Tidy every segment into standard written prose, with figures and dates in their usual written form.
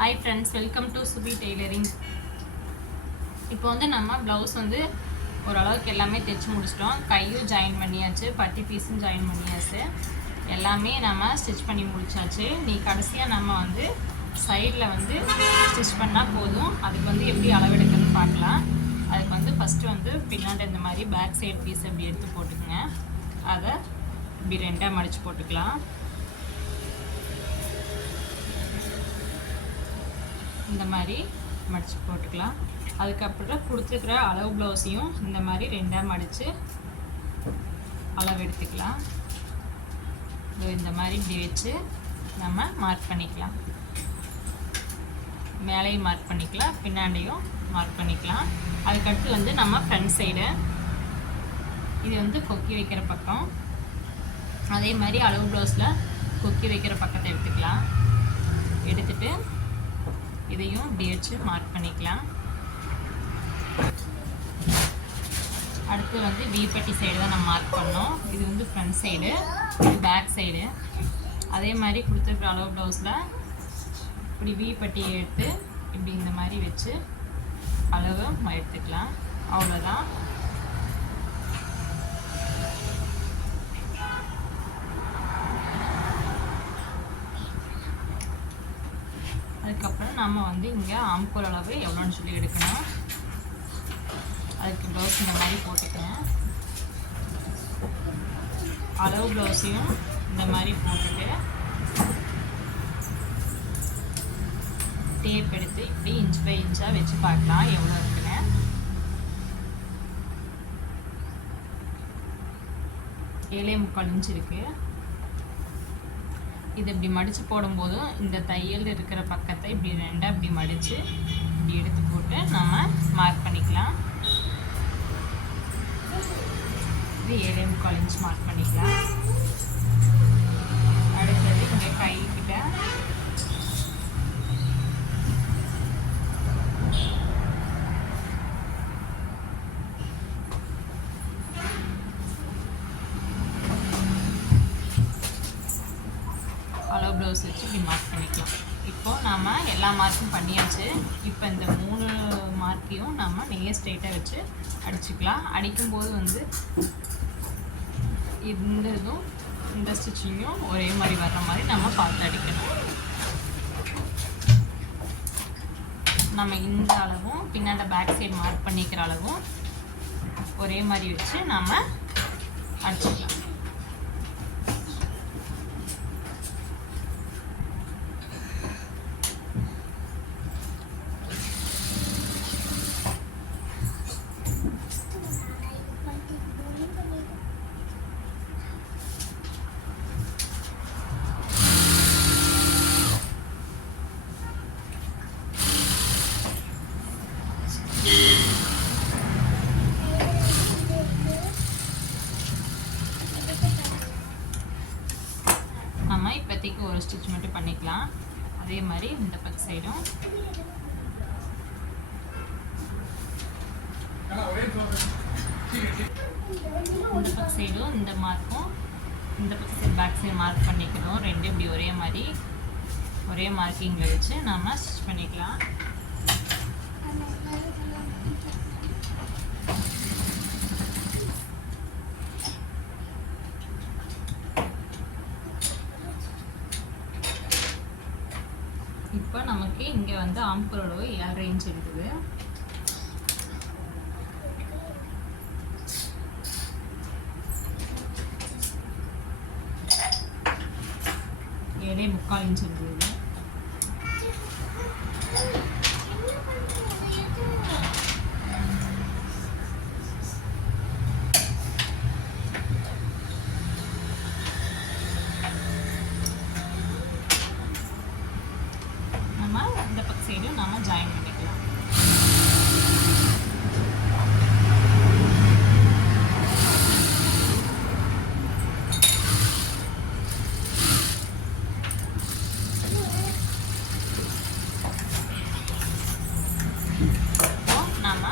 Hi friends, welcome to Subi Tailoring. இப்போ வந்து நம்ம ப்ளவுஸ் வந்து ஓரளவுக்கு எல்லாமே தைச்சு முடிச்சிட்டோம். கையும் ஜாயின் பண்ணியாச்சு, பட்டி பீஸும் ஜாயின் பண்ணியாச்சு, எல்லாமே நம்ம ஸ்டிச் பண்ணி முடிச்சாச்சு. நீ கடைசியாக நம்ம வந்து சைடில் வந்து ஸ்டிச் பண்ணால் போதும். அதுக்கு வந்து எப்படி அளவெடுக்குன்னு பார்க்கலாம். அதுக்கு வந்து ஃபஸ்ட்டு வந்து பின்னாடி இந்த மாதிரி பேக் சைடு பீஸ் அப்படி எடுத்து போட்டுக்கோங்க. அதை இப்படி ரெண்டாக மடித்து போட்டுக்கலாம். இந்த மாதிரி மடித்து போட்டுக்கலாம். அதுக்கப்புறம் கொடுத்துருக்குற அளவு ப்ளவுஸையும் இந்த மாதிரி ரெண்டாக மடித்து அளவு எடுத்துக்கலாம். இந்த மாதிரி இப்படி வச்சு நம்ம மார்க் பண்ணிக்கலாம். மேலேயும் மார்க் பண்ணிக்கலாம், பின்னாடியும் மார்க் பண்ணிக்கலாம். அதுக்கடுத்து வந்து நம்ம ஃப்ரண்ட் சைடு, இது வந்து கொக்கி வைக்கிற பக்கம். அதே மாதிரி அளவு ப்ளவுஸில் கொக்கி வைக்கிற பக்கத்தை எடுத்துக்கலாம். எடுத்துட்டு இதையும் இப்படி வச்சு மார்க் பண்ணிக்கலாம். அடுத்து வந்து வீப்பட்டி சைடு தான் நம்ம மார்க் பண்ணோம். இது வந்து ஃப்ரண்ட் சைடு, இது பேக் சைடு. அதே மாதிரி கொடுத்துருக்குற அளவு ப்ளவுஸில் இப்படி வீப்பட்டியை எடுத்து இப்படி இந்த மாதிரி வச்சு அளவு எடுத்துக்கலாம். அவ்வளோதான். அதுக்கப்புறம் நம்ம வந்து இங்கே ஆம்கோல் அளவு எவ்வளோன்னு சொல்லி எடுக்கணும். அதுக்கு ப்ளவுஸ் இந்த மாதிரி போட்டுக்கணும். அளவு ப்ளவுஸையும் இந்த மாதிரி போட்டுட்டு டேப் எடுத்து இப்படி இன்ச் பை இன்ச்சாக வச்சு பார்க்கலாம் எவ்வளோ இருக்குன்னு. ஏழே 3/4 இன்ச் இருக்குது. இது இப்படி மடித்து போடும்போதும் இந்த தையல் இருக்கிற பக்கத்தை இப்படி ரெண்டாக இப்படி மடித்து இப்படி எடுத்து போட்டு நம்ம மார்க் பண்ணிக்கலாம். இது 7.25 இன்ச் மார்க் பண்ணிக்கலாம். அடுத்தது இங்கே கைக்கிட்ட அளவு ப்ளவுஸ் வச்சு இப்படி மார்க் பண்ணிக்கலாம். இப்போது நாம் எல்லா மார்க்கும் பண்ணியாச்சு. இப்போ இந்த 3 மார்க்கையும் நம்ம நெய்ய ஸ்ட்ரெயிட்டாக வச்சு அடிச்சுக்கலாம். அடிக்கும்போது வந்து இந்த இதுவும் இந்த ஸ்டிச்சிங்கும் ஒரே மாதிரி வர்ற மாதிரி நம்ம பார்த்து அடிக்கணும். நம்ம இந்த அளவும் பின்னாடி பேக் சைடு மார்க் பண்ணிக்கிற அளவும் ஒரே மாதிரி வச்சு நம்ம அடிச்சுக்கலாம். நம்ம இப்போதைக்கு ஒரு ஸ்டிச் மட்டும் பண்ணிக்கலாம். அதே மாதிரி இந்த பக்க சைடும் இந்த பக்க சைடும் இந்த மார்க்கும் இந்த பக்க சைடு பேக் சைடு மார்க் பண்ணிக்கணும். ரெண்டு இப்படி ஒரே மார்க்கிங்கில் வச்சு நம்ம ஸ்டிச் பண்ணிக்கலாம். இப்போ நமக்கு இங்கே வந்து ஆம்கோல் அளவு 7.5 இன்ச் இருக்குது. ஏழே 3/4 இன்ச் இருக்குது. இந்த பக்க சைடும் நம்ம ஜாயின் பண்ணிக்கலாம். நம்ம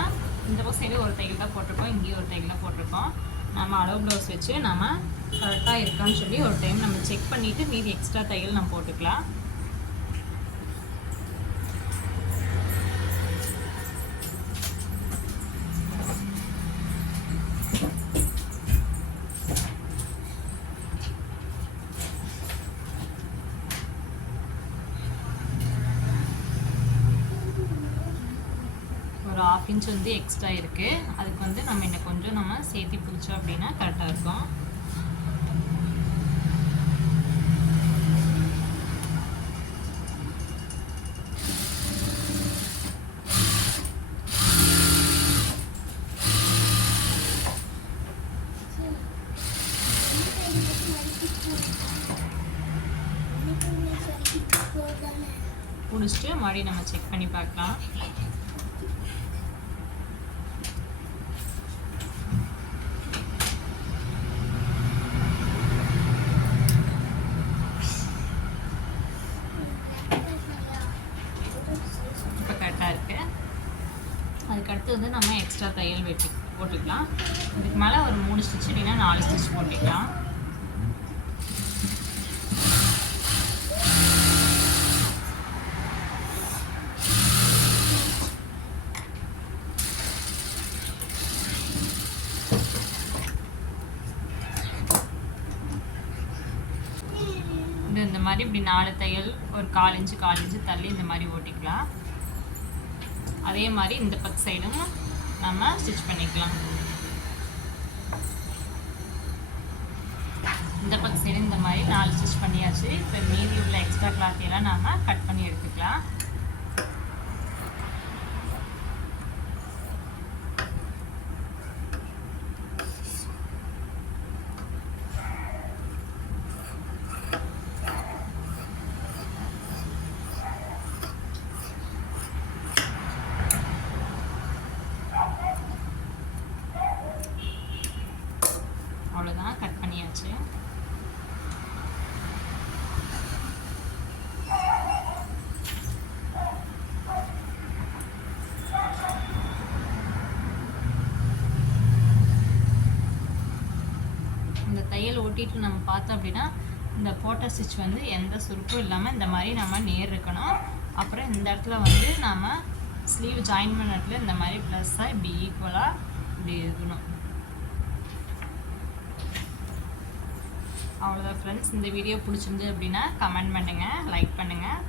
இந்த பக்க சைடு ஒரு தையல் தான் போட்டிருக்கோம், இங்கேயும் ஒரு தையல் தான் போட்டிருக்கோம். நம்ம அளவு ப்ளவுஸ் வச்சு நம்ம கரெக்டாக இருக்கான்னு சொல்லி ஒரு டைம் நம்ம செக் பண்ணிவிட்டு மீதி எக்ஸ்ட்ரா தையல் நம்ம போட்டுக்கலாம். ஒரு 1/2 இன்ச் வந்து எக்ஸ்ட்ரா இருக்குது. அதுக்கு வந்து நம்ம இன்னும் கொஞ்சம் நம்ம சேர்த்து பிடிச்சோம் அப்படின்னா கரெக்டாக இருக்கும். முடிச்சுட்டு மறுபடியும் நம்ம செக் பண்ணி பார்க்கலாம். இப்போ கரெக்டாக இருக்குது. அதுக்கடுத்து வந்து நம்ம எக்ஸ்ட்ரா தையல் வெட்டி போட்டுக்கலாம். இதுக்கு மேலே ஒரு 3 ஸ்டிச் இல்லைன்னா 4 ஸ்டிச் போட்டுக்கலாம். இந்த மாதிரி இப்படி 4 தையல் ஒரு 1/4 இன்ச்சு தள்ளி இந்த மாதிரி ஓட்டிக்கலாம். அதே மாதிரி இந்த பக்க சைடும் நம்ம ஸ்டிச் பண்ணிக்கலாம். இந்த பக்க சைடு இந்த மாதிரி 4 ஸ்டிச் பண்ணியாச்சு. இப்போ மீதி உள்ள எக்ஸ்ட்ரா கிளாத் எல்லாம் நம்ம கட் பண்ணி எடுத்துக்கலாம். அவ்வளோதான், கட் பண்ணியாச்சு. இந்த தையல் ஓட்டிட்டு நம்ம பார்த்தோம் அப்படின்னா இந்த போட்ட ஸ்டிச் வந்து எந்த சுருக்கும் இல்லாமல் இந்த மாதிரி நம்ம நேர் இருக்கணும். அப்புறம் இந்த இடத்துல வந்து நம்ம ஸ்லீவ் ஜாயின் பண்ண இடத்துல இந்த மாதிரி ப்ளஸ்ஸாக இப்படி ஈக்குவலாக இப்படி இருக்கணும். அவ்வளோதான் ஃப்ரெண்ட்ஸ். இந்த வீடியோ பிடிச்சிருந்து அப்படின்னா கமெண்ட் பண்ணுங்கள், லைக் பண்ணுங்கள்.